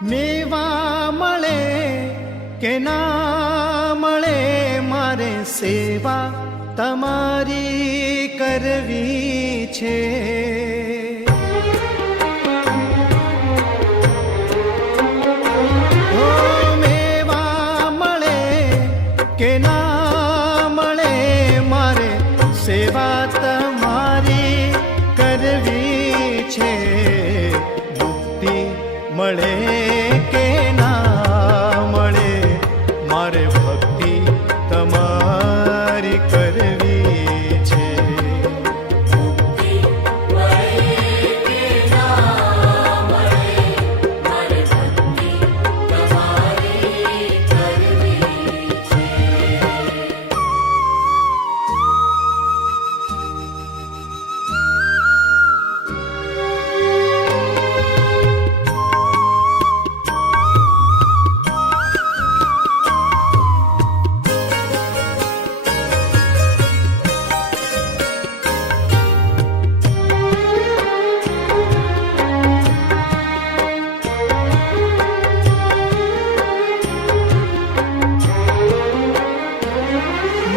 મેવા મળે કે ના મળે મારે સેવા તમારી કરવી છે. ઓ મેવા મળે કે ના મળે મારે સેવા તમારી કરવી છે. મુક્તિ મળે કે ના મળે મારે ભક્તિ તમારી કરવી છે. મુક્તિ મળે કે ના મળે મારે ભક્તિ તમારી કરવી છે.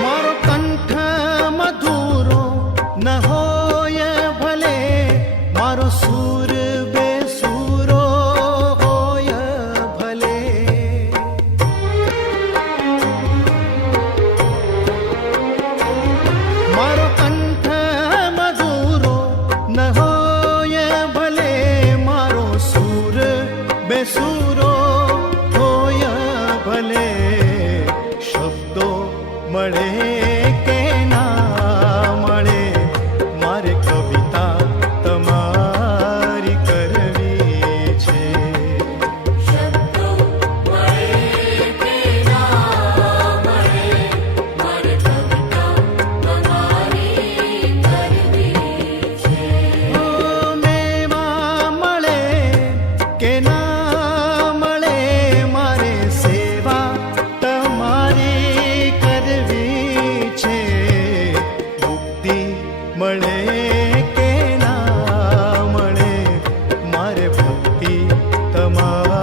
મારો કંઠ મધુરો ન હોય ભલે મારો સૂર બેસૂરો હોય ભલે. મારો કંઠ મધુરો ન હોય ભલે મારો સૂર બેસૂરો હોય ભલે. શબ્દો મળે કે ના મળે મારે કવિતા તમારી કરવી છે. શબ્દો મળે કે ના મળે મારે કવિતા તમારી કરવી છે. ઓ મેવા મળે કે ના મળે મારે સેવા તમારી કરવી છે. મુક્તિ મળે કે ના મળે મારે ભક્તિ તમારી